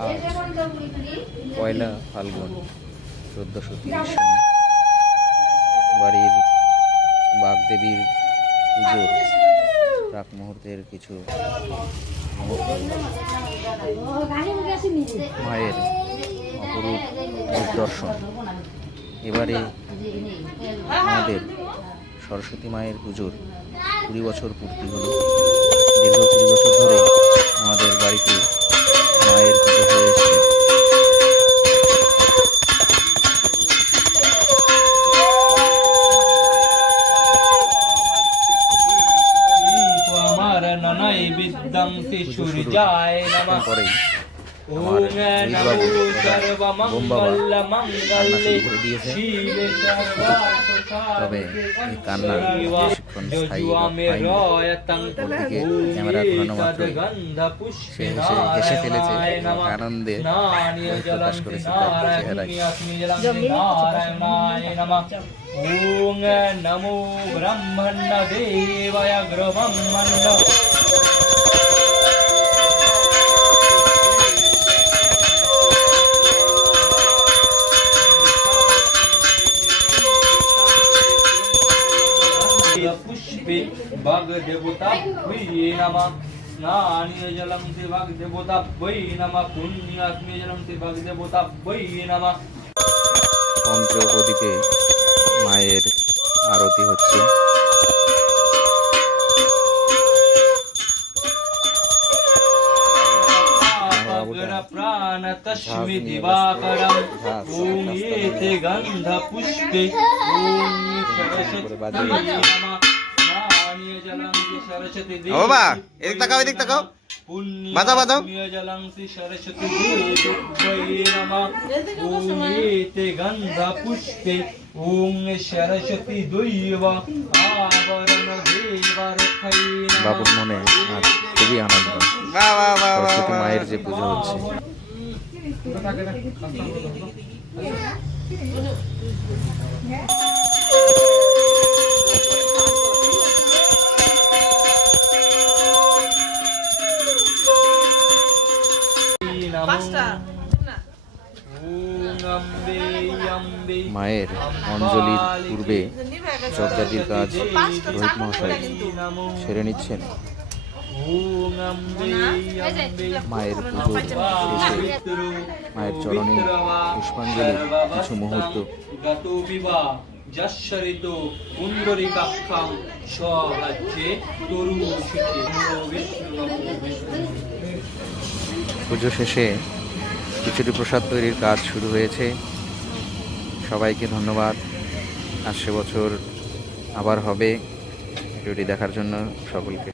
আজ পয়লা ফাল্গুন 1430 সন বাড়ির বাগদেবীর পুজোর প্রাক মুহূর্তের কিছু মায়ের অপরূপ রূপ দর্শন। এবারে আমাদের সরস্বতী মায়ের পুজোর 20 বছর পূর্তি হলো। দীর্ঘ 20 বছর ধরে আমাদের বাড়িতে মায়ের পুজো হয়ে এসছে। পরেই আমার বোম বাবা কান্না শুরু করে দিয়েছে। তবে এই কান্না বেশিক্ষণ স্থায়ী ওদিকে ক্যামেরা ঘোরানো মাত্রই সে হেসে ফেলেছে, আনন্দে প্রকাশ করেছে তার চেহারায়। ওং নমো ব্রহ্মণ্য দেবায় গ্রহ্মণ্য पुष्पे भगदेवताभ्यै नमः स्नानीय जलं से भगदेवताभ्यै नमः पुण्यात्मे जलं से भगदेवताभ्यै नमः। পঞ্চপ্রদীপে মায়ের আরতি হচ্ছে। प्राण तस्मै दिवाकरं ओं एते गंध पुष्पे ओं सरस्वती नमः स्नानीय जलं से सरस्वती देवी बाबा এদিক তাকাও এদিক তাকাও पुण्यात्मे जलं से सरस्वती देवी नमः ओं एते गंध पुष्पे ओं सरस्वती देव आवरण देवरथै नमः। বাবুর মনে আজ খুবই আনন্দ। সরস্বতী মায়ের যে পুজো হচ্ছে। মায়ের অঞ্জলির পূর্বে জগদাদির কাজ রোহিত মহাশয় সেরে নিচ্ছেন। মায়ের পুজো শেষে মায়ের চরণে পুষ্পাঞ্জলি কিছু মুহূর্ত। পুজো শেষে খিচুড়ি প্রসাদ তৈরির কাজ শুরু হয়েছে। সবাইকে ধন্যবাদ। আসছে বছর আবার হবে। ভিডিওটি দেখার জন্য সকলকে